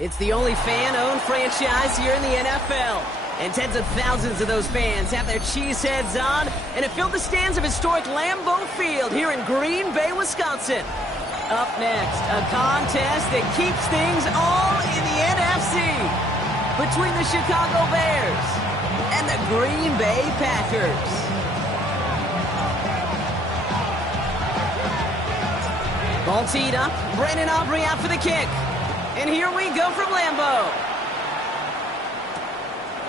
It's the only fan-owned franchise here in the NFL. And tens of thousands of those fans have their cheeseheads on, and it filled the stands of historic Lambeau Field here in Green Bay, Wisconsin. Up next, a contest that keeps things all in the NFC between the Chicago Bears and the Green Bay Packers. Ball teed up, Brandon Aubrey out for the kick. And here we go from Lambeau.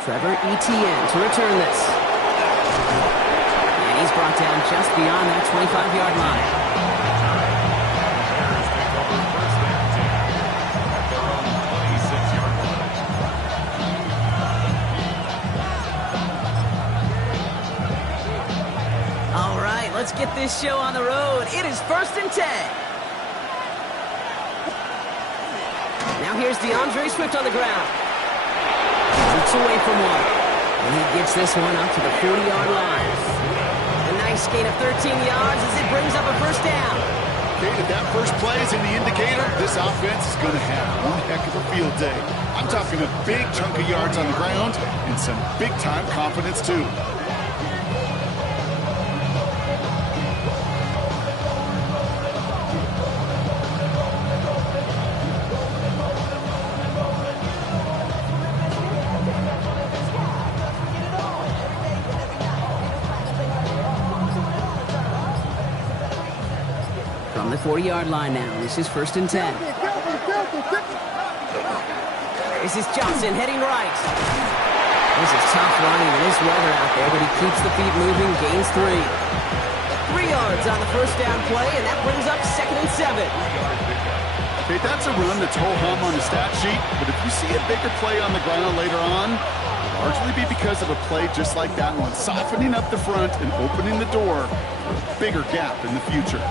Trevor Etienne to return this. And he's brought down just beyond that 25-yard line. All right, let's get this show on the road. It is 1st and 10. Now here's DeAndre Swift on the ground. Roots away from one. And he gets this one up to the 40-yard line. A nice gain of 13 yards as it brings up a first down. Okay, if that first play is in the indicator, this offense is going to have one heck of a field day. I'm talking a big chunk of yards on the ground and some big-time confidence, too. From the 40-yard line now, this is 1st and 10. This is Johnson heading right. This is tough running in this weather out there, but he keeps the feet moving, gains 3. 3 yards on the first down play, and that brings up 2nd and 7. Okay, that's a run that's ho-hum on the stat sheet, but if you see a bigger play on the ground later on, it'll largely be because of a play just like that one, softening up the front and opening the door for a bigger gap in the future.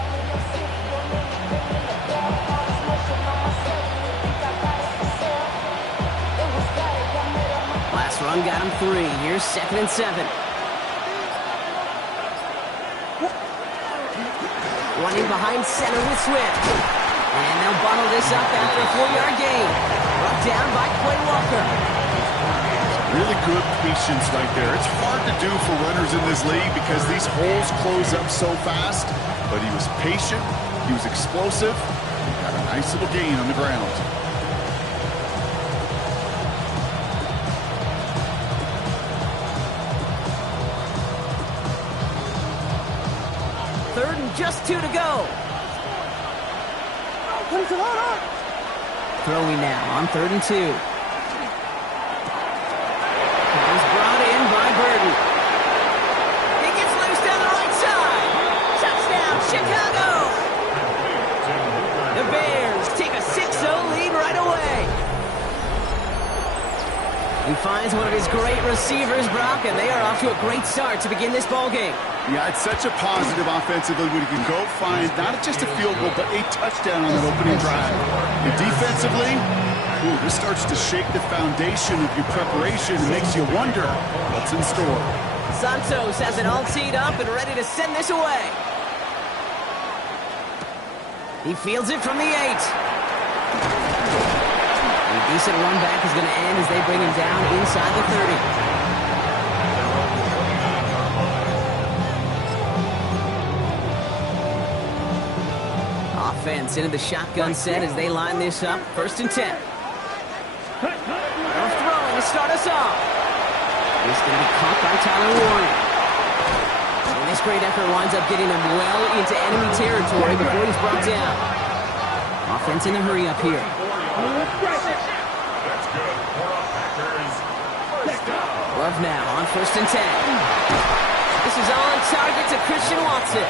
Last run got him 3. Here's 2nd and 7. Running behind center with Swift. And they'll bottle this up after a 4-yard gain. Brought down by Quay Walker. Really good patience right there. It's hard to do for runners in this league because these holes close up so fast. But he was patient. He was explosive. He got a nice little gain on the ground. Just 2 to go. Throwing now on 3rd and 2. He's brought in by Burton. He gets loose down the right side. Touchdown, Chicago. The Bears take a 6-0 lead right away. He finds one of his great receivers, Brock, and they are off to a great start to begin this ball game. Yeah, it's such a positive offensively when you can go find not just a field goal, but a touchdown on that opening drive. And defensively, this starts to shake the foundation of your preparation and makes you wonder what's in store. Santos has it all teed up and ready to send this away. He fields it from the 8. A decent run back is going to end as they bring him down inside the 30. Offense into the shotgun set as they line this up. 1st and 10. They're throwing to start us off. This is going to be caught by Tyler Warren. And this great effort winds up getting him well into enemy territory before he's brought down. Offense in a hurry up here. Love now on 1st and 10. This is on target to Christian Watson.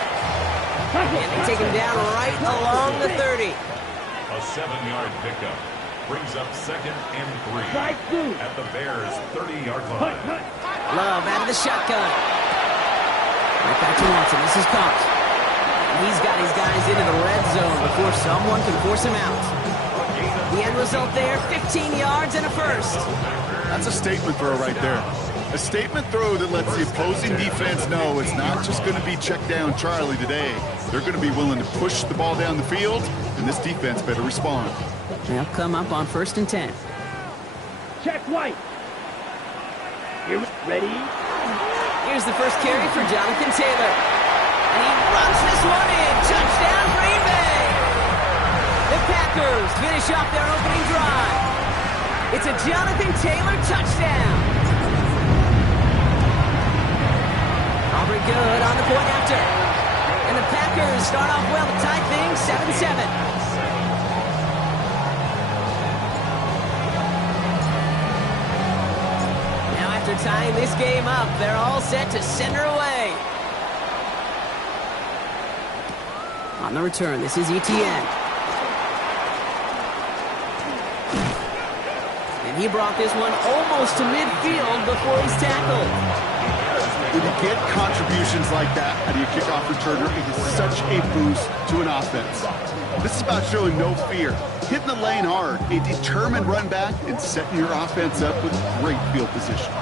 And they take him down right along the 30. A 7-yard pickup brings up 2nd and 3 at the Bears' 30-yard line. Love out of the shotgun. Right back to Watson. This is caught. And he's got his guys into the red zone before someone can force him out. The end result there, 15 yards and a first. That's a statement throw right there. A statement throw that lets the opposing defense know it's not just going to be check down Charlie today. They're going to be willing to push the ball down the field, and this defense better respond. They'll come up on 1st and 10. Check White. Here, ready? Here's the first carry for Jonathan Taylor. And he runs this one in. Touchdown, Green Bay! The Packers finish off their opening drive. It's a Jonathan Taylor touchdown. Aubrey good on the point after. And the Packers start off well to tie things 7-7. After tying this game up, they're all set to send her away. On the return, this is Etienne. And he brought this one almost to midfield before he's tackled. When you get contributions like that out of your kickoff returner, it is such a boost to an offense. This is about showing no fear, hitting the lane hard, a determined run back, and setting your offense up with great field position.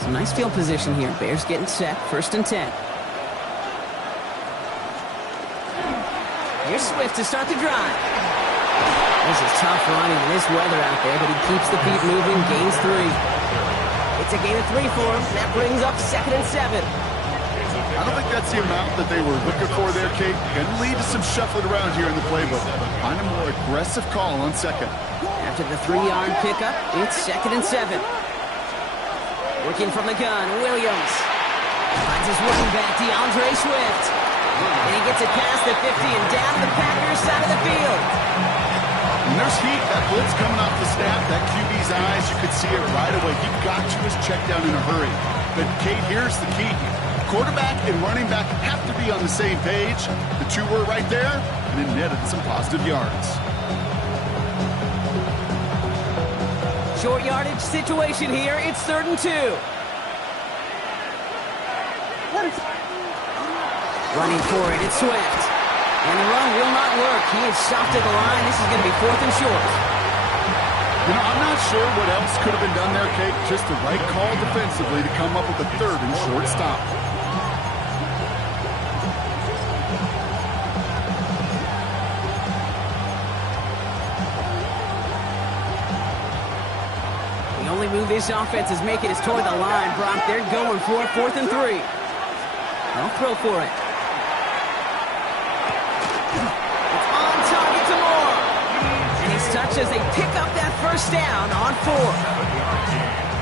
So nice field position here. Bears getting set, 1st and 10. Here's Swift to start the drive. This is tough running in this weather out there, but he keeps the feet moving, gains 3. It's a gain of 3 for him. That brings up 2nd and 7. I don't think that's the amount that they were looking for there, Kate. Going to lead to some shuffling around here in the playbook. Find a more aggressive call on 2nd. After the 3-yard pickup, it's 2nd and 7. Working from the gun, Williams. Finds his running back, DeAndre Swift. And he gets it past the 50 and down to the Packers side of the field. And there's heat. That blitz coming off the snap, that QB's eyes, you could see it right away. He got to his check down in a hurry. But, Kate, here's the key. Quarterback and running back have to be on the same page. The two were right there, and it netted some positive yards. Short yardage situation here. It's 3rd and 2. Running for it, it's Swift. And the run will not work. He is stopped at the line. This is going to be 4th and short. You know, I'm not sure what else could have been done there, Kate. Just the right call defensively to come up with a 3rd and short stop. The only move this offense is making is toward the line, Brock. They're going for 4th and 3. They'll throw for it. It's on target to Moore. And he's touched as they pick up that 1st down on 4th.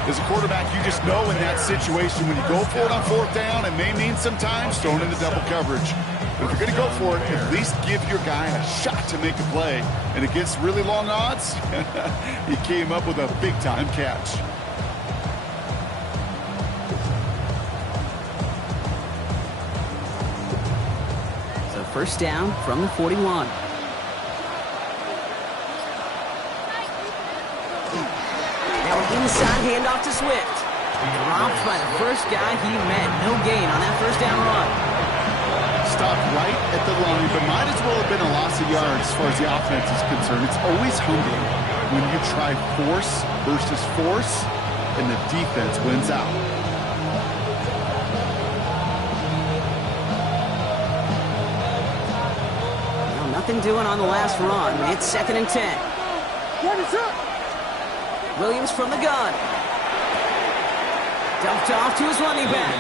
As a quarterback, you just know in that situation when you go for it on 4th down, it may mean sometimes throwing into double coverage. But if you're going to go for it, at least give your guy a shot to make a play. And against really long odds, he came up with a big-time catch. So 1st down from the 41. Inside handoff to Swift. Dropped by the first guy he met. No gain on that 1st down run. Stopped right at the line, but might as well have been a loss of yards as far as the offense is concerned. It's always humbling when you try force versus force, and the defense wins out. Well, nothing doing on the last run. It's 2nd and 10. What is up? Williams from the gun. Dumped off to his running back.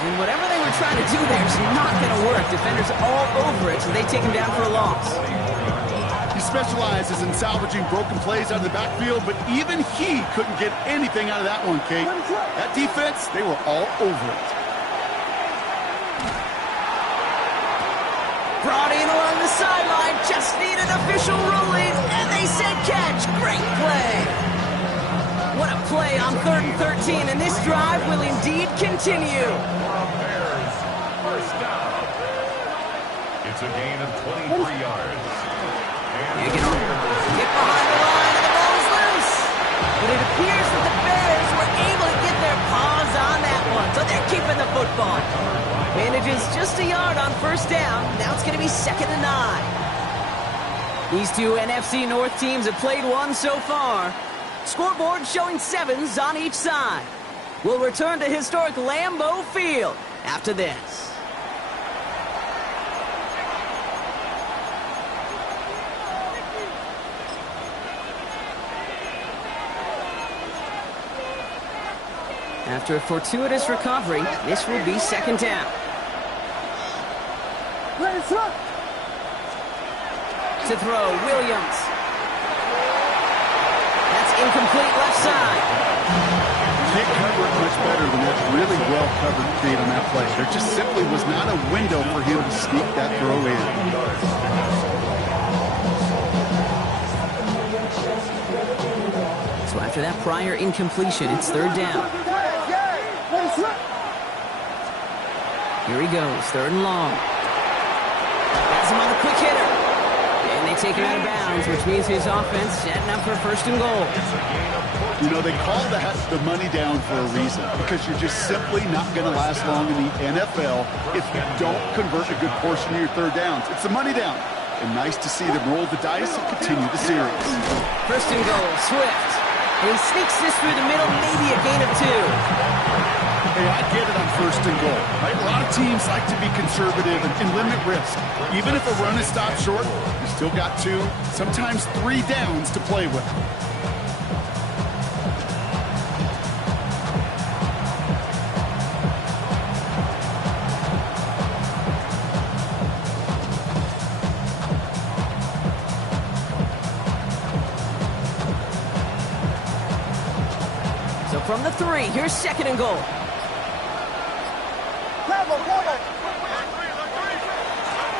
And whatever they were trying to do there is not going to work. Defenders all over it, so they take him down for a loss. He specializes in salvaging broken plays out of the backfield, but even he couldn't get anything out of that one, Kate. That defense, they were all over it. Brought in along the sideline, just needed official ruling, and they said catch. Great play. What a play on 3rd and 13, and this drive will indeed continue. Bears, 1st down. It's a gain of 23 yards. And Get behind the line, and the ball is loose. But it appears that the Bears were able to get their paws on that one, so they're keeping the football. Manages just a yard on 1st down. Now it's going to be 2nd and 9. These two NFC North teams have played one so far. Scoreboard showing 7s on each side. We'll return to historic Lambeau Field after this. After a fortuitous recovery, this will be second down. To throw, Williams. That's incomplete left side. Can't cover it much better than that really well-covered feed on that play. There just simply was not a window for him to sneak that throw in. So after that prior incompletion, it's third down. Here he goes, third and long. That's him on the quick hitter. And they take him out of bounds, which means his offense setting up for first and goal. You know, they call that the money down for a reason, because you're just simply not going to last long in the NFL if you don't convert a good portion of your third downs. It's the money down. And nice to see them roll the dice and continue the series. First and goal, Swift. And he sneaks this through the middle, maybe a gain of 2. Hey, I get it on first and goal. Right? A lot of teams like to be conservative and limit risk. Even if a run is stopped short, you still got 2, sometimes 3 downs to play with. From the 3, here's second and goal.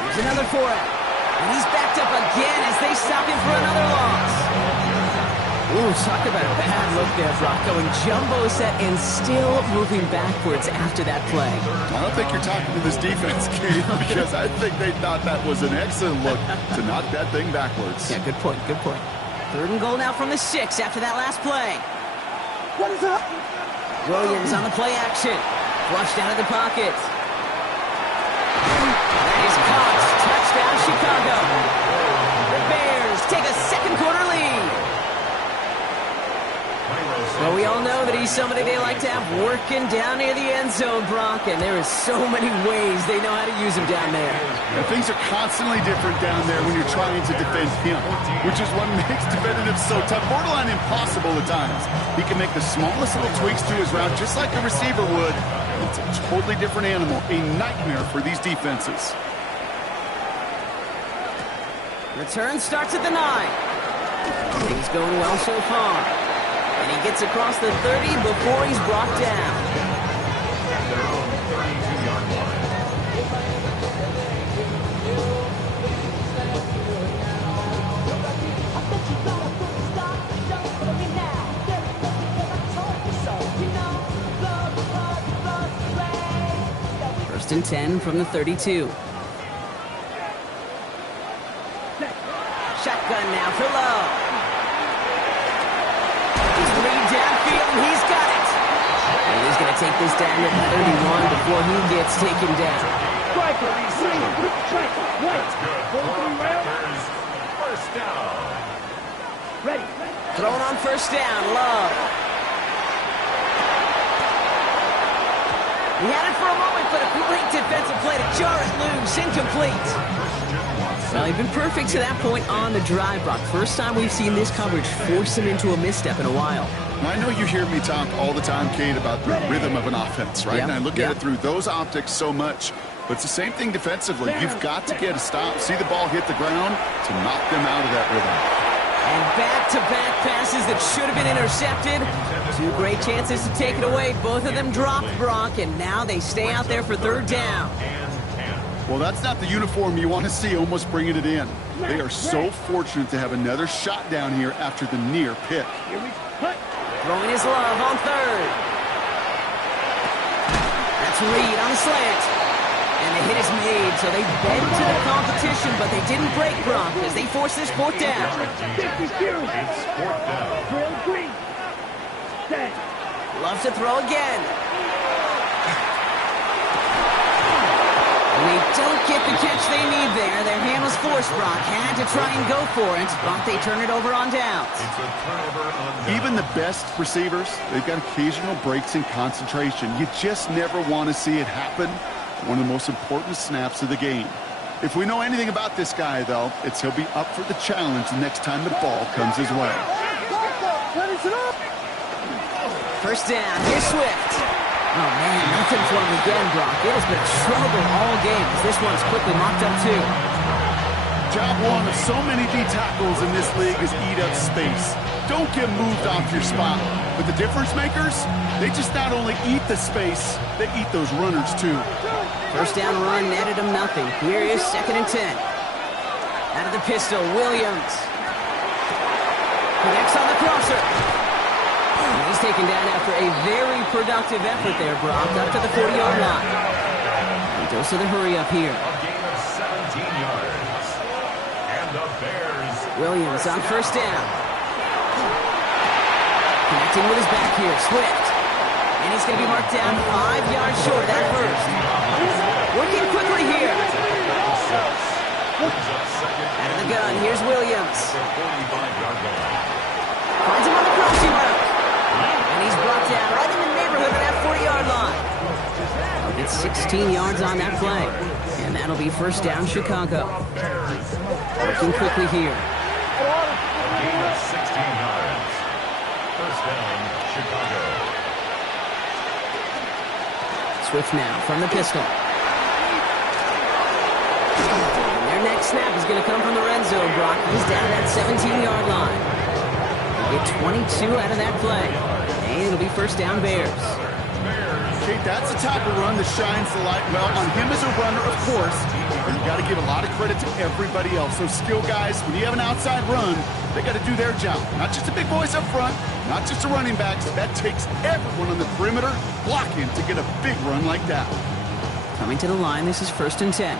Here's another 4-out. And he's backed up again as they stop him for another loss. Ooh, talk about a bad look there, Brock. Going jumbo set and still moving backwards after that play. I don't think you're talking to this defense, Kate, because I think they thought that was an excellent look to knock that thing backwards. Yeah, good point, good point. Third and goal now from the 6 after that last play. What is up? Williams on the play action. Flushed out of the pocket. That is caught. Touchdown, Chicago. The Bears take a second quarter lead. Well, we all know that he's somebody they like to have working down near the end zone, Brock, and there is so many ways they know how to use him down there. Yeah, things are constantly different down there when you're trying to defend him, which is what makes defending him so tough, borderline impossible at times. He can make the smallest little tweaks to his route just like a receiver would. It's a totally different animal, a nightmare for these defenses. Return starts at the 9. Things going well so far. And he gets across the 30 before he's brought down. Their own 32-yard line. First and 10 from the 32. Shotgun now for Lowe. He's lead downfield, and he's got it. And he's going to take this down to the 31 before he gets taken down. Striker, right. First down. Ready. Thrown on first down, Love. He had it for a moment, but a great defensive play to jar it loose, incomplete. Well, he's been perfect to that point on the drive, Brock. First time we've seen this coverage force him into a misstep in a while. Now, I know you hear me talk all the time, Kate, about the rhythm of an offense, right? Yep. And I look at it through those optics so much. But it's the same thing defensively. You've got to get a stop, see the ball hit the ground to knock them out of that rhythm. And back-to-back passes that should have been intercepted. 2 great chances to take it away. Both of them dropped, Brock, and now they stay out there for third down. Well, that's not the uniform you want to see almost bringing it in. They are so fortunate to have another shot down here after the near pick. Throwing his Love on third. That's Reed on the slant. And the hit is made, so they bend to the competition, but they didn't break, Brock, as they force this fourth down. It's fourth down. Loves to throw again. And they don't get the catch they need there. Their hand was forced, Brock. Had to try and go for it, but they turn it over on downs. It's a turnover on downs. Even the best receivers, they've got occasional breaks in concentration. You just never want to see it happen. One of the most important snaps of the game. If we know anything about this guy, though, it's he'll be up for the challenge the next time the ball comes his way. First down, here's Swift. Oh, man, nothing for him again, Brock. It has been a struggle all game as this one's quickly mocked up, too. Job one of so many D tackles in this league is eat up space. Don't get moved off your spot. But the difference makers, they just not only eat the space, they eat those runners, too. First down run netted him nothing. Here is 2nd and 10. Out of the pistol, Williams. Connects on the crosser. And he's taken down after a very productive effort there, Brock, up to the 40-yard line. He goes to the hurry up here. A gain of 17 yards. And the Bears. Williams on first down. Connecting with his back here, Swift. And he's going to be marked down 5 yards short of that first. Working quickly here. Out of the gun, here's Williams. Finds him on the crossing route. And he's brought down right in the neighborhood of that 40-yard line. It's 16 yards on that play. And that'll be first down, Chicago. Working quickly here. A gain of 16 yards. First down, Chicago. Swift now from the pistol. And their next snap is going to come from the red zone, Brock. He's down at that 17-yard line. They get 22 out of that play. And it'll be first down, Bears. Okay, that's a type of run that shines the light well on him as a runner, of course. But you got to give a lot of credit to everybody else. Those skill guys, when you have an outside run, they got to do their job. Not just the big boys up front, not just the running backs. That takes everyone on the perimeter blocking to get a big run like that. Coming to the line, this is 1st and 10.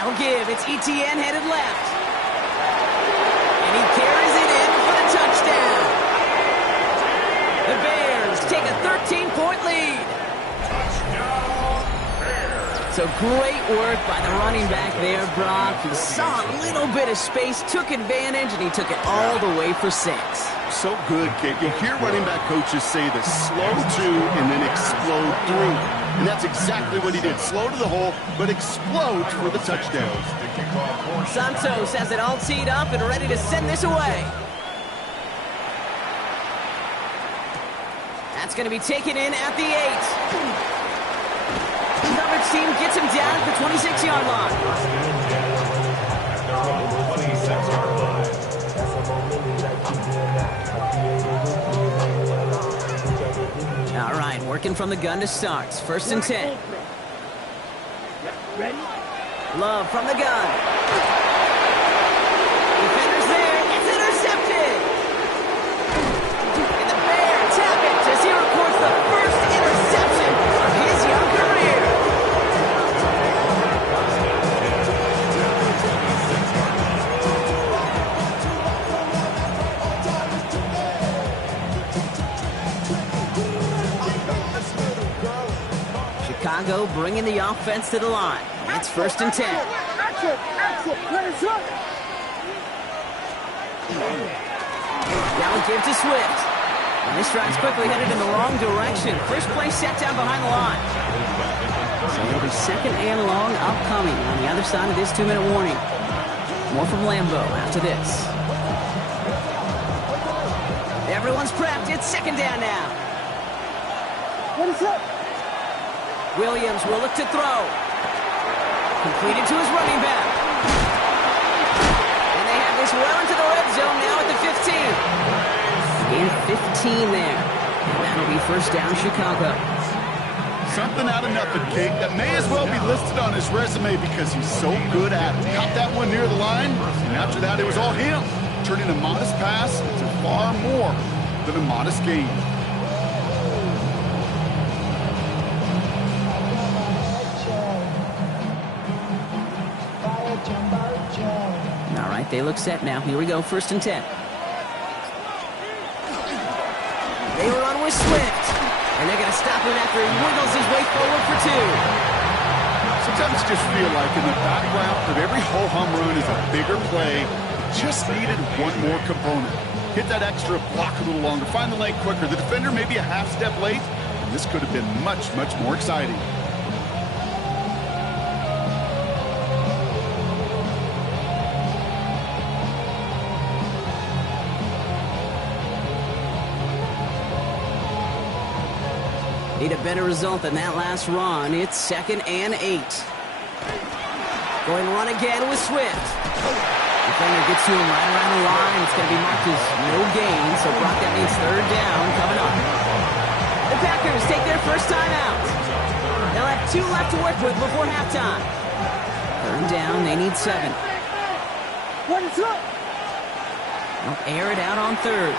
Now give, it's ETN headed left. And he carries it in for the touchdown. The Bears take a 13-point lead. So great work by the running back there, Brock. He saw a little bit of space, took advantage, and he took it all the way for 6. So good, Kate. You hear running back coaches say this: slow to and then explode through. And that's exactly what he did. Slow to the hole, but explodes for the touchdown. Santos has it all teed up and ready to send this away. That's going to be taken in at the 8. Coverage team gets him down at the 26-yard line. All right, working from the gun to start. 1st and 10. Ready? Love from the gun. Defender's there. It's intercepted. And the Bears tap it as he records the first interception of his young career. Chicago bringing the offense to the line. It's 1st and 10. Now a give to Swift. And this drive's quickly headed in the wrong direction. First play set down behind the line. So it'll be 2nd and long upcoming on the other side of this 2-minute warning. More from Lambeau after this. Everyone's prepped. It's 2nd down now. What is up? Williams will look to throw. Completed to his running back. And they have this well into the red zone now at the 15. And 15 there. And that'll be first down, Chicago. Something out of nothing, Kate. That may as well be listed on his resume because he's so good at it. Caught that one near the line, and after that it was all him. Turning a modest pass into far more than a modest gain. All right, they look set now. Here we go, 1st and 10. They run with Swift, and they're going to stop him after he wiggles his way forward for 2. Sometimes you just feel like in the background of every ho-hum run is a bigger play. Just needed one more component. Hit that extra block a little longer. Find the lane quicker. The defender may be a half step late, and this could have been much, much more exciting. Need a better result than that last run. It's 2nd and 8. Going to run again with Swift. Defender gets to him right around the line. It's going to be marked as no gain, so Brock, that means 3rd down coming up. The Packers take their first time out. They'll have 2 left to work with before halftime. 3rd down, they need 7. What is up? They'll air it out on 3rd.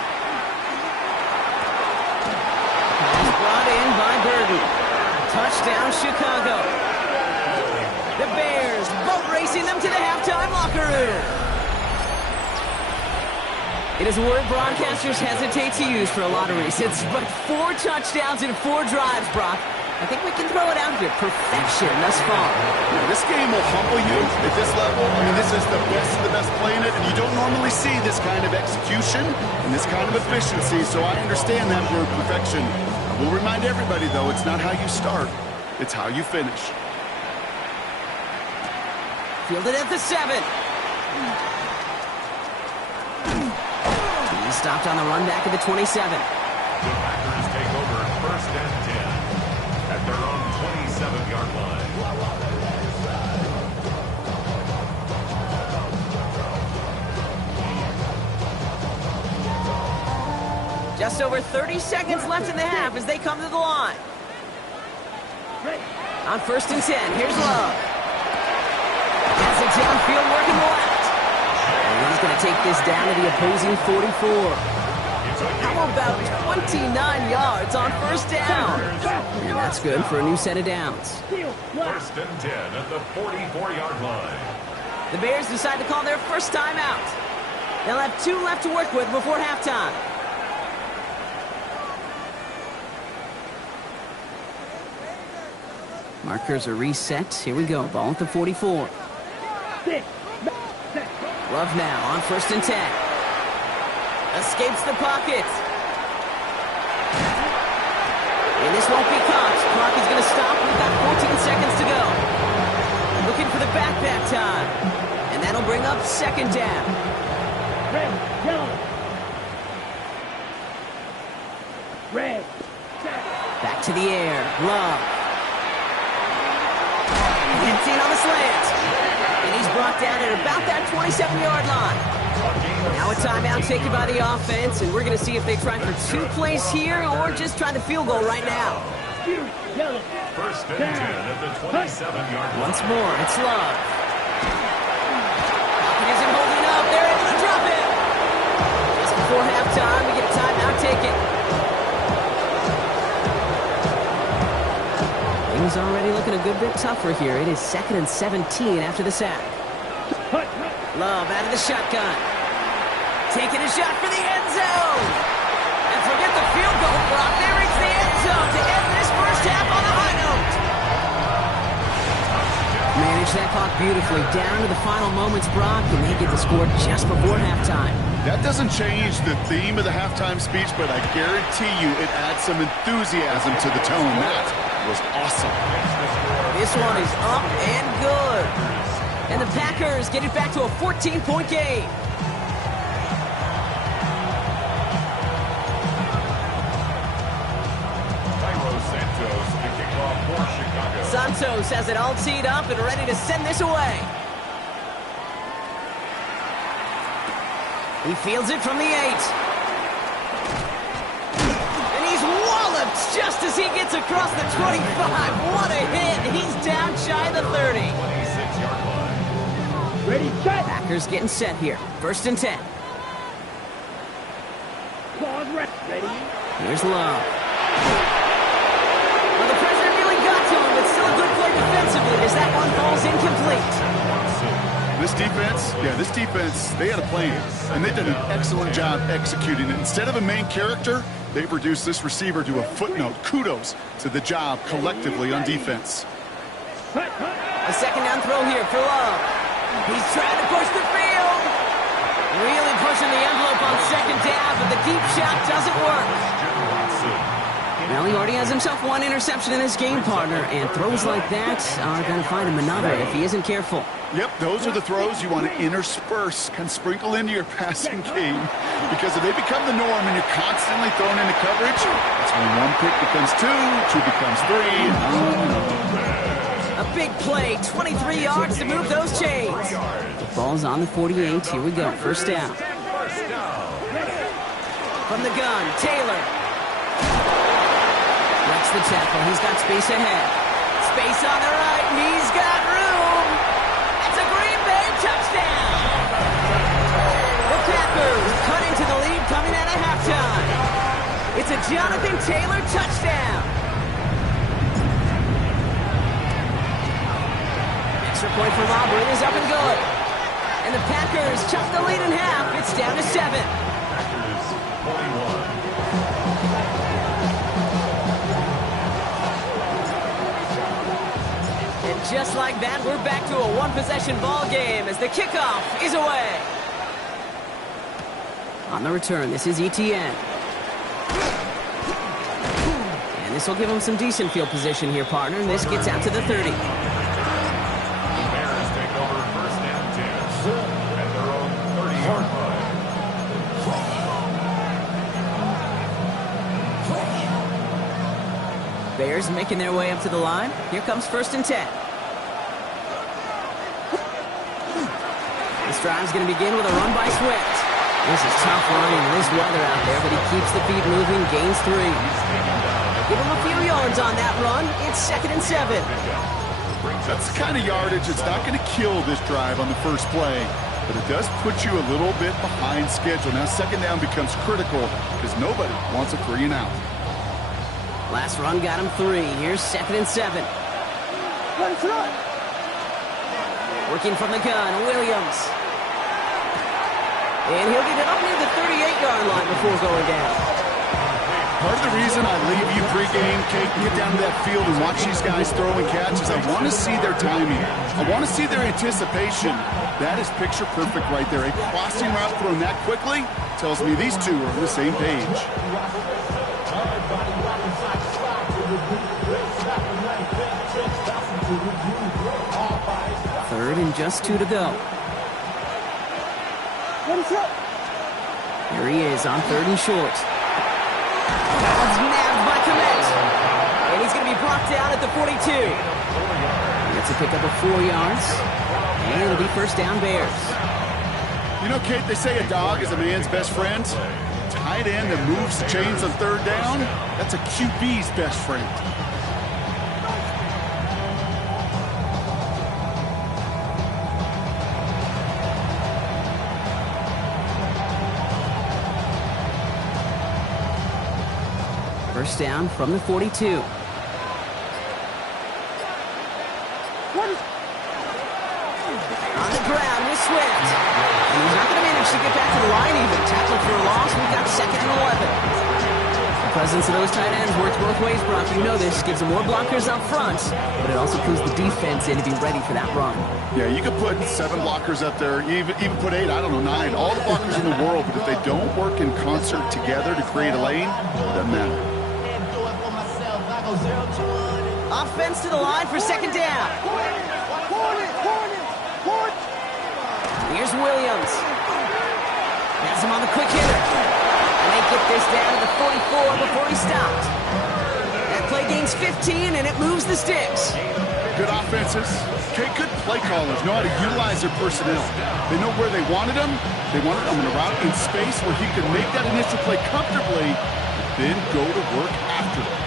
Pass brought in by Burton. Touchdown, Chicago. The Bears boat racing them to the halftime locker room. It is a word broadcasters hesitate to use for a lot of reasons, but 4 touchdowns in 4 drives, Brock. I think we can throw it out here. Perfection thus far. Now, this game will humble you at this level. I mean, this is the best of the best playing it, and you don't normally see this kind of execution and this kind of efficiency, so I understand that word perfection. I will remind everybody, though, it's not how you start, it's how you finish. Fielded at the 7. He stopped on the run back at the 27. The Packers take over 1st and 10 at their own 27-yard line. Just over 30 seconds left in the half as they come to the line. On 1st and 10, here's Love. Has it downfield working left. And he's going to take this down to the opposing 44. How about 29 yards on 1st down? And that's good for a new set of downs. 1st and 10 at the 44-yard line. The Bears decide to call their first time out. They'll have 2 left to work with before halftime. Markers are reset. Here we go. Ball at the 44. Love now on 1st and 10. Escapes the pocket. And this won't be caught. Clock is going to stop. We've got 14 seconds to go. Looking for the back time. And that'll bring up 2nd down. Red, yellow. Red. Back to the air. Love. Emptying on the slant. And he's brought down at about that 27-yard line. Now a timeout taken by the offense, and we're going to see if they try for 2 plays here or just try the field goal right now. 1st and 10 at the 27-yard line. Once more, it's Love. Falcon isn't holding up. They're able to drop it. Just before halftime, we get a timeout taken. Things already looking a good bit tougher here. It is 2nd and 17 after the sack. Love out of the shotgun. Taking a shot for the end zone. And forget the field goal, Brock. They reach the end zone to end this first half on a high note. Manage that clock beautifully down to the final moments, Brock, and they get the score just before halftime. That doesn't change the theme of the halftime speech, but I guarantee you it adds some enthusiasm to the tone. That was awesome. This one is up and good. And the Packers get it back to a 14-point game. Santos has it all teed up and ready to send this away. He fields it from the 8. And he's walloped just as he gets across the 25. What a hit. He's down shy of the 30. 26-yard line. Ready, shot. Packers getting set here. 1st and 10. Claws ready. Here's Love. Well, the president really got to him, but still a good play defensively as that one falls incomplete. This defense, they had a plan, and they did an excellent job executing it. Instead of a main character, they've reduced this receiver to a footnote. Kudos to the job collectively on defense. A 2nd down throw here for Love. He's trying to push the field. Really pushing the envelope on 2nd down, but the deep shot doesn't work. Well, he already has himself one interception in his game, partner, and throws like that are going to find him another if he isn't careful. Yep, those are the throws you want to intersperse, kind of sprinkle into your passing game, because if they become the norm and you're constantly thrown into coverage, that's when one pick becomes two becomes three, and on. A big play, 23 yards to move those chains. The ball's on the 48. Here we go, first down. From the gun, Taylor. Breaks the tackle. He's got space ahead. Space on the right, and he's got room. It's a Green Bay touchdown. The Packers cut into the lead coming out of halftime. It's a Jonathan Taylor touchdown. Extra point for Auburn is up and good. And the Packers chop the lead in half. It's down to 7. Packers 41. Just like that, we're back to a one-possession ball game as the kickoff is away. On the return, this is ETN. And this will give him some decent field position here, partner. And this gets out to the 30. Bears take over first and 10 at their own 30-yard line. Bears making their way up to the line. Here comes first and 10. This drive's going to begin with a run by Swift. This is tough running in this weather out there, but he keeps the feet moving, gains 3. Give him a few yards on that run. It's 2nd and 7. That's the kind of yardage that's not going to kill this drive on the first play, but it does put you a little bit behind schedule. Now second down becomes critical because nobody wants a 3 and out. Last run got him 3. Here's 2nd and 7. Working from the gun, Williams. And he'll get it up near the 38-yard line before going down. Part of the reason I leave you pregame, Kate, get down to that field and watch these guys throw and catch is I want to see their timing. I want to see their anticipation. That is picture perfect right there. A crossing route thrown that quickly tells me these two are on the same page. Third and just 2 to go. Here he is on 3rd and short. That's nabbed by Komet. And he's going to be brought down at the 42. He gets a pickup of 4 yards. And it'll be first down Bears. You know, Kate, they say a dog is a man's best friend. Tight end that moves the chains on 3rd down, that's a QB's best friend. First down from the 42. On the ground with Swift. And he's not going to manage to get back to the line even. Tackle for a loss. We've got 2nd and 11. The presence of those tight ends works both ways, Brock. You know this. Gives them more blockers up front, but it also clues the defense in to be ready for that run. Yeah, you could put 7 blockers up there, even put 8, I don't know, 9. All the blockers in the world, but if they don't work in concert together to create a lane, it doesn't matter. Offense to the line for 2nd down. Here's Williams. Has him on the quick hitter. And they get this down to the 44 before he stopped. That play gains 15, and it moves the sticks. Good offenses. Okay, good play callers know how to utilize their personnel. They know where they wanted them. They wanted them in a route in space where he could make that initial play comfortably, but then go to work after it.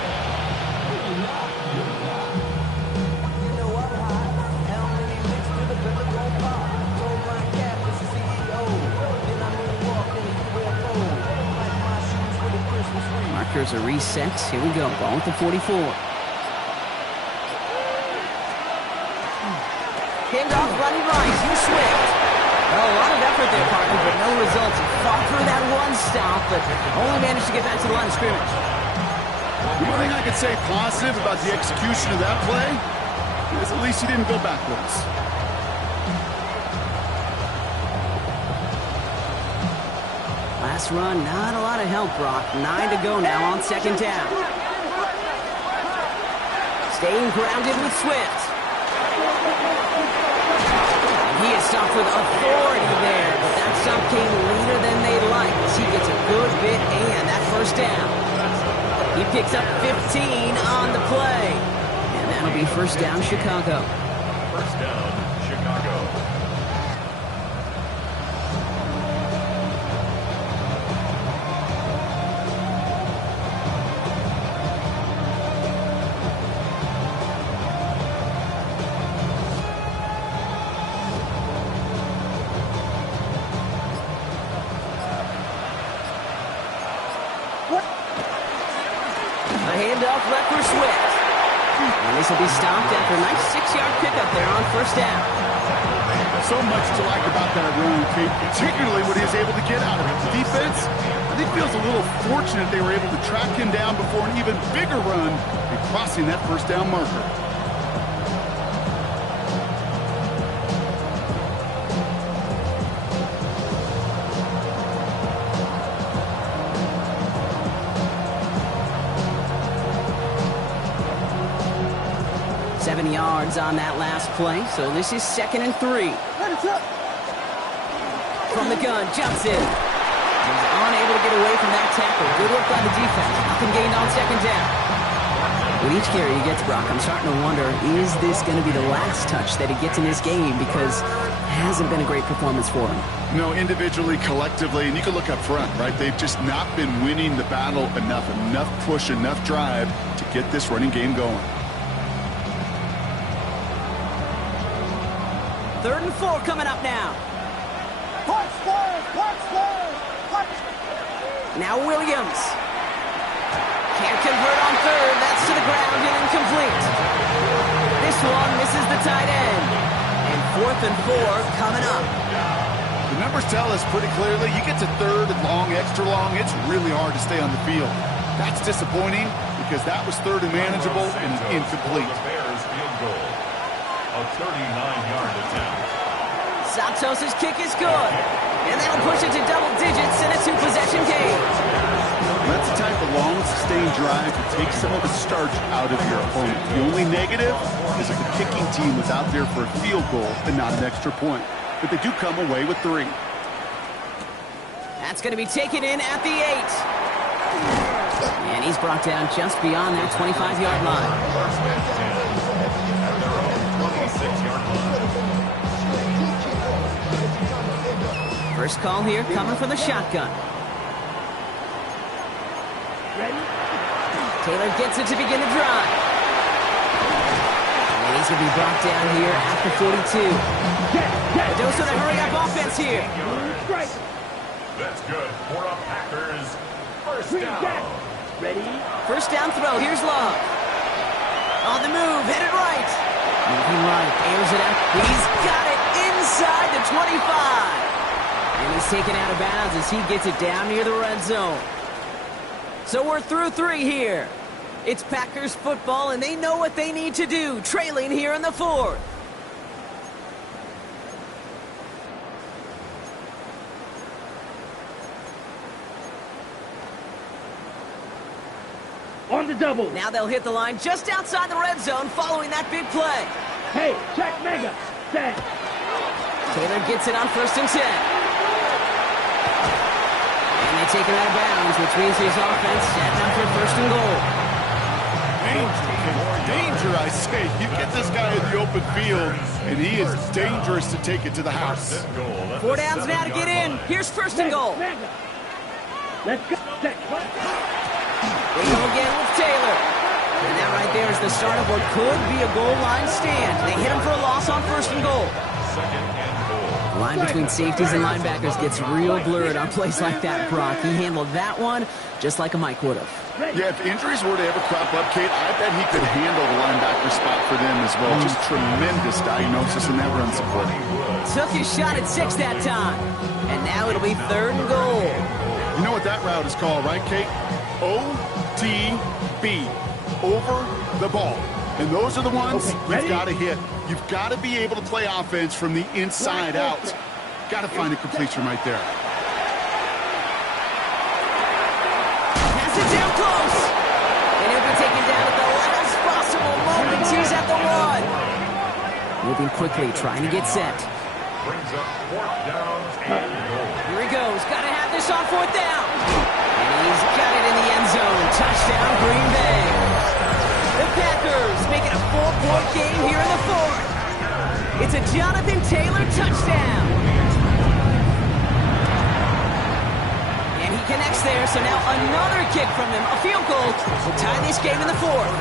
Markers are reset. Here we go. Ball at the 44. Handoff running right. Here's Swift. Well, a lot of effort there, partner, but no results. He fought through that one stop, but only managed to get back to the line of scrimmage. The only thing I could say positive about the execution of that play is at least he didn't go backwards. Last run, not a lot of help, Brock. 9 to go now on 2nd down. Staying grounded with Swift. He is stopped with authority there, but that stop came later than they'd like. He gets a good bit and that first down. He picks up 15 on the play. And that'll be first down, Chicago. First down, Chicago. A handoff left for Swift. And this will be stopped after a nice 6-yard pickup there on first down. So much to like about that run, Kate, particularly what he was able to get out of it. The defense, I think, feels a little fortunate they were able to track him down before an even bigger run and crossing that first down marker. Yards on that last play, so this is 2nd and 3. From the gun, jumps in. He's unable to get away from that tackle. Good work by the defense. Nothing gained on 2nd down. With each carry he gets, Brock, I'm starting to wonder, is this going to be the last touch that he gets in this game? Because it hasn't been a great performance for him. No, individually, collectively, and you can look up front, right? They've just not been winning the battle enough push, enough drive to get this running game going. 3rd and 4 coming up now. Now Williams. Can't convert on 3rd. That's to the ground and incomplete. This one misses the tight end. And 4th and 4 coming up. The numbers tell us pretty clearly, you get to 3rd and long, extra long, it's really hard to stay on the field. That's disappointing because that was 3rd and manageable and incomplete. The Bears field goal. A 39-yard attempt. Santos' kick is good. And that'll push it to double digits in a 2-possession game. That's the type of long, sustained drive to take some of the starch out of your opponent. The only negative is if the kicking team was out there for a field goal and not an extra point. But they do come away with 3. That's going to be taken in at the 8. And he's brought down just beyond that 25-yard line. First and 10 at their own 26-yard line. First call here coming from the shotgun. Taylor gets it to begin the drive. And he's going to be brought down here at the 42. The Dose on a hurry-up offense here. That's good for a Packers first down. First down throw. Here's Love. On the move, headed right. Moving right, airs it out. He's got it inside the 25. And he's taken out of bounds as he gets it down near the red zone. So we're through 3 here. It's Packers football, and they know what they need to do, trailing here in the 4th. On the double. Now they'll hit the line just outside the red zone following that big play. Hey, check mega. Set. Taylor gets it on 1st and 10. And they take him out of bounds, which means his offense setting up for 1st and goal. Danger, I say. You get this guy in the open field, and he is dangerous to take it to the house. 4 downs now to get in. Here's 1st and goal. Mega. Let's go. Set. They go again with Taylor. And that right there is the start of what could be a goal line stand. They hit him for a loss on 1st and goal. Second and goal. The line between safeties and linebackers gets real blurred on plays like that, Brock. He handled that one just like a Mike would have. Yeah, if injuries were to ever crop up, Kate, I bet he could handle the linebacker spot for them as well. Just tremendous diagnosis in that run support. Took his shot at 6 that time. And now it'll be 3rd and goal. You know what that route is called, right, Kate? OTB, over the ball. And those are the ones you've got to hit. You've got to be able to play offense from the inside out. Got to find a completion right there. Pass it down close. And he'll be taken down at the last possible Thinks he's at the 1. Moving quickly, trying to get set. Brings up 4th downs and goal. Here he goes. Got to have this on 4th down. And he's got it in the end zone. Touchdown, Green Bay. The Packers make it a 4-point game here in the 4th. It's a Jonathan Taylor touchdown. And he connects there, so now another kick from him. A field goal will tie this game in the 4th.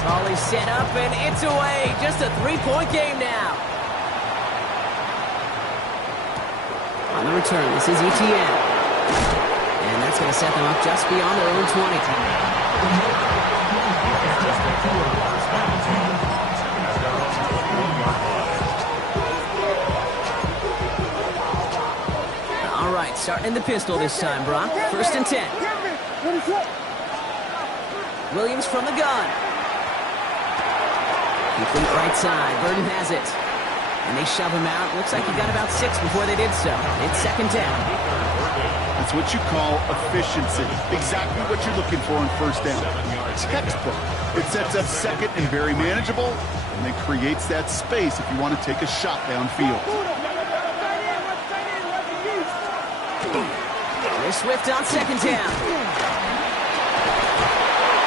Ball is set up, and it's away. Just a 3-point game now. On the return, this is ETN. And that's going to set them up just beyond their own 20. All right, starting in the pistol this time, Brock. 1st and 10. Williams from the gun. Complete right side. Burden has it. And they shove him out. Looks like he got about 6 before they did so. It's 2nd down. That's what you call efficiency. Exactly what you're looking for on 1st down. Textbook. It sets up 2nd and very manageable, and then creates that space if you want to take a shot downfield. They're Swift on 2nd down.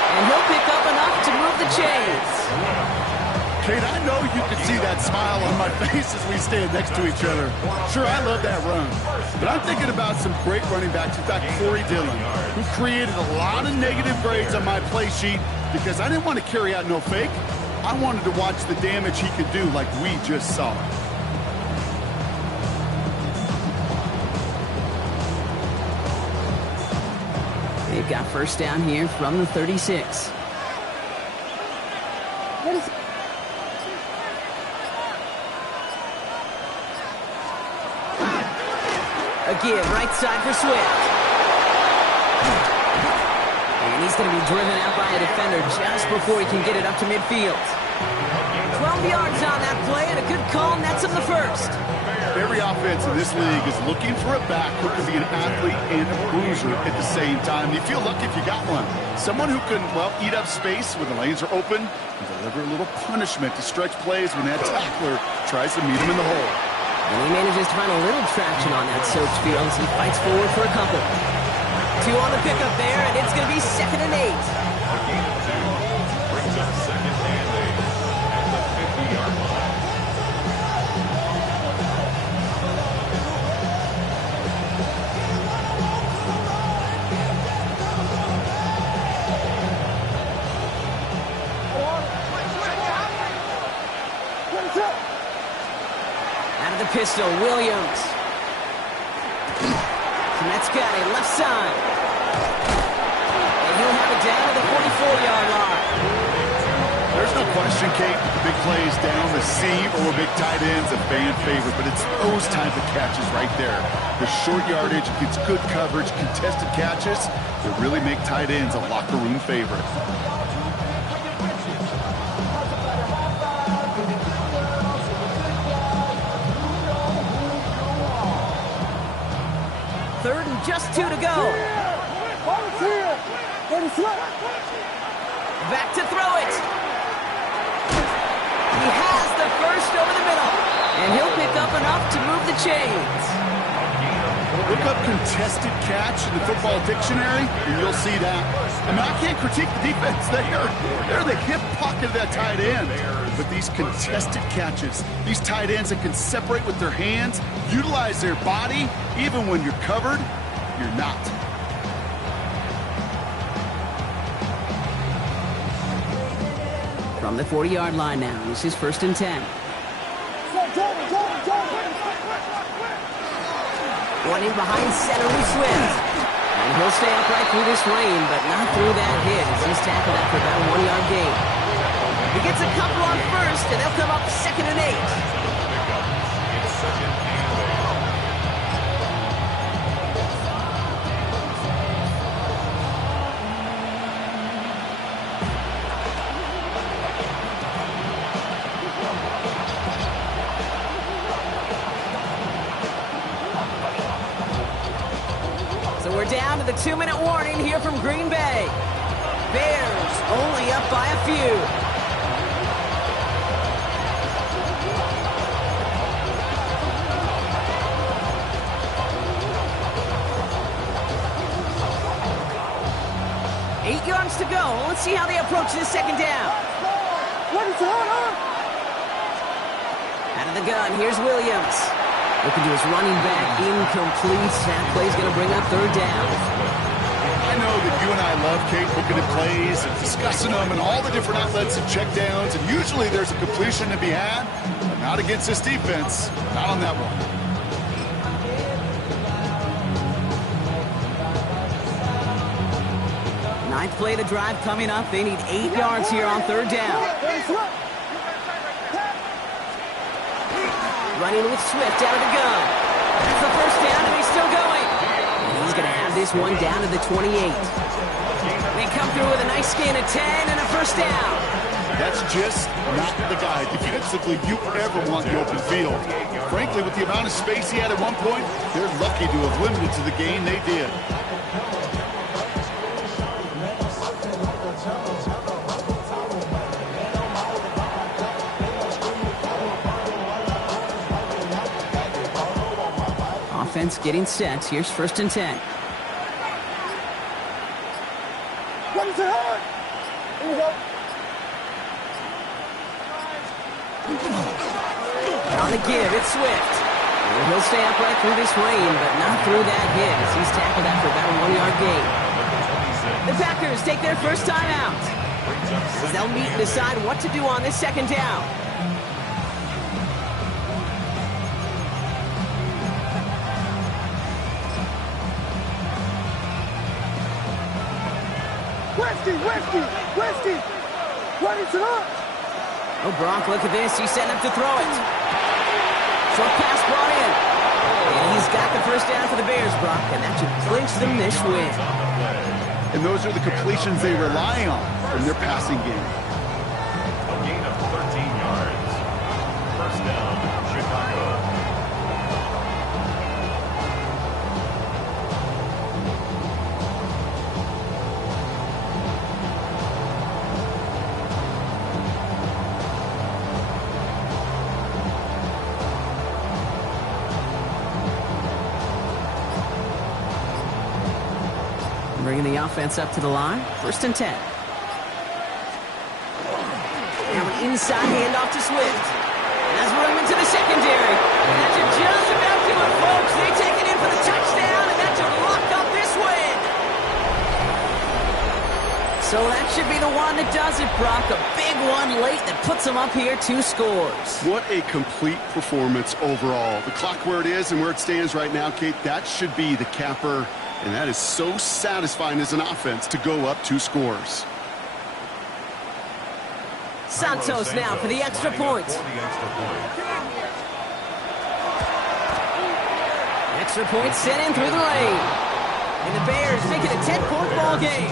And he'll pick up enough to move the chains. Kate, I know you can see that smile on my face as we stand next to each other. Sure, I love that run. But I'm thinking about some great running backs. In fact, Corey Dillon, who created a lot of negative grades on my play sheet because I didn't want to carry out no fake. I wanted to watch the damage he could do like we just saw. They've got 1st down here from the 36. A give, right side for Swift. And he's going to be driven out by a defender just before he can get it up to midfield. 12 yards on that play, and a good call nets him the 1st. Every offense in this league is looking for a back who can be an athlete and a bruiser at the same time. You feel lucky if you got one. Someone who can, well, eat up space when the lanes are open and deliver a little punishment to stretch plays when that tackler tries to meet him in the hole. And he manages to find a little traction on that soaked field as he fights forward for a couple. 2 on the pickup there, and it's going to be 2nd and 8. Brings up 2nd and 8 at the 50-yard line. Out of the pistol, Williams. And that's got it, left side. And he'll have it down to the 44-yard line. There's no question, Kate, big plays down the seam or big tight ends a fan favorite, but it's those type of catches right there. The short yardage gets good coverage, contested catches that really make tight ends a locker room favorite. Third and just 2 to go. Back to throw it. He has the 1st over the middle. And he'll pick up enough to move the chains. Look up contested catch in the football dictionary, and you'll see that. I mean, I can't critique the defense. They're the hip pocket of that tight end. But these contested catches, these tight ends that can separate with their hands, utilize their body, even when you're covered, you're not. From the 40-yard line now, this is 1st and 10. Running behind center with Swift. And he'll stay upright through this rain, but not through that hit as he's tackled after about a 1-yard gain. He gets a couple on 1st, and they'll come up 2nd and 8. It's 2nd and 8. So we're down to the a 2-minute warning here from Green Bay. Bears only up by a few. Eight yards to go. Let's see how they approach this second down. Out of the gun, here's Williams. Looking to his running back, incomplete. That play's going to bring up third down. I know that you and I love, Kate, looking at plays and discussing them and all the different outlets and checkdowns, and usually there's a completion to be had, but not against this defense. Not on that one. Ninth play of the drive coming up. They need 8 yards here on third down. Running with Swift out of the gun. That's the first down, and he's still going. And he's going to have this one down to the 28. They come through with a nice gain of 10 and a first down. That's just not the guy defensively you ever want the open field. Frankly, with the amount of space he had at one point, they're lucky to have limited to the gain they did. Offense getting set. Here's 1st and 10. What is it hard? Here we go. On the give, it's Swift. And he'll stay upright through this rain, but not through that hit as he's tackled after about a 1-yard gain. The Packers take their first time out, as they'll meet and decide what to do on this second down. Westy! What is it up? Oh, Brock, look at this. He's setting up to throw it. Short pass brought in. And he's got the first down for the Bears, Brock, and that should clinch them this win. And those are the completions they rely on in their passing game. A gain of 13 yards. First down, Chicago. Bringing the offense up to the line. 1st and 10. Now an inside handoff to Swift. That's room into the secondary. And that should just about do it, folks. They take it in for the touchdown, and that should lock up this win. So that should be the one that does it, Brock. A big one late that puts them up here 2 scores. What a complete performance overall. The clock where it is and where it stands right now, Kate, that should be the capper. And that is so satisfying as an offense to go up 2 scores. Santos now for the extra point. Extra point sent in through the lane. And the Bears make it a 10-point ball game.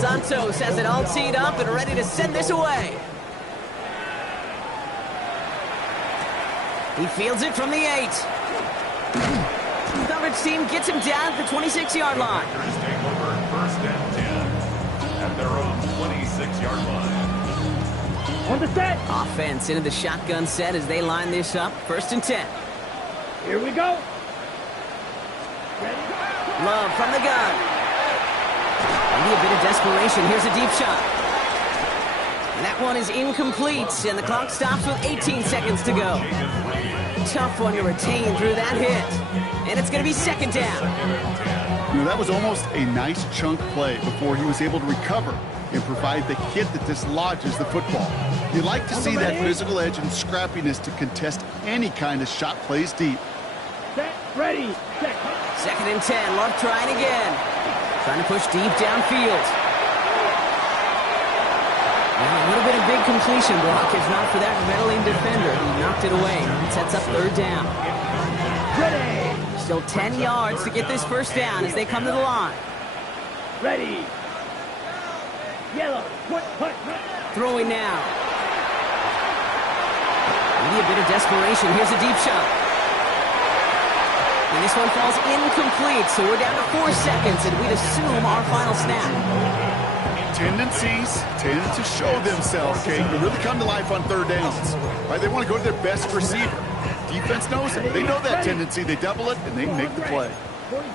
Santos has it all teed up and ready to send this away. He fields it from the 8. The coverage team gets him down at the 26-yard line. Take over 1st and 10 at their own 26-yard line. On the set. Offense into the shotgun set as they line this up. 1st and 10. Here we go. Love from the gun. Maybe a bit of desperation. Here's a deep shot. And that one is incomplete, and the clock stops with 18 seconds to go. Tough one to retain through that hit. And it's going to be 2nd down. You know, that was almost a nice chunk play before he was able to recover and provide the hit that dislodges the football. You'd like to see that physical edge and scrappiness to contest any kind of shot plays deep. Set, ready, set. 2nd and 10. Love trying again. Trying to push deep downfield. Well, it would have been a big completion, Brock, if not for that meddling defender who knocked it away. It sets up 3rd down. Ready. Still 10 yards to get this first down as they come to the line. Ready. Yellow. What? Throwing now. Maybe a bit of desperation. Here's a deep shot. And this one falls incomplete, so we're down to 4 seconds, and we'd assume our final snap. Tendencies tend to show themselves, Kate, and really come to life on third downs. Right? They want to go to their best receiver. Defense knows it. They know that tendency. They double it, and they make the play.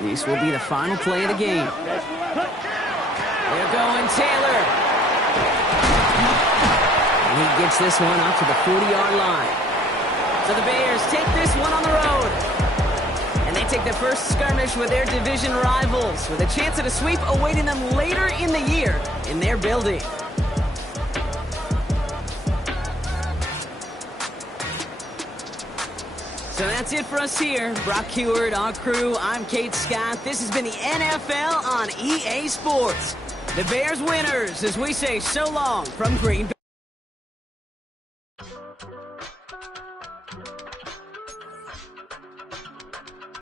This will be the final play of the game. They're going Taylor. And he gets this one up to the 40-yard line. So the Bears take this one on the road. And they take the first skirmish with their division rivals, with a chance at a sweep awaiting them later in the year in their building. So that's it for us here. Brock Heward, our crew, I'm Kate Scott. This has been the NFL on EA Sports. The Bears winners as we say so long from Green Bay.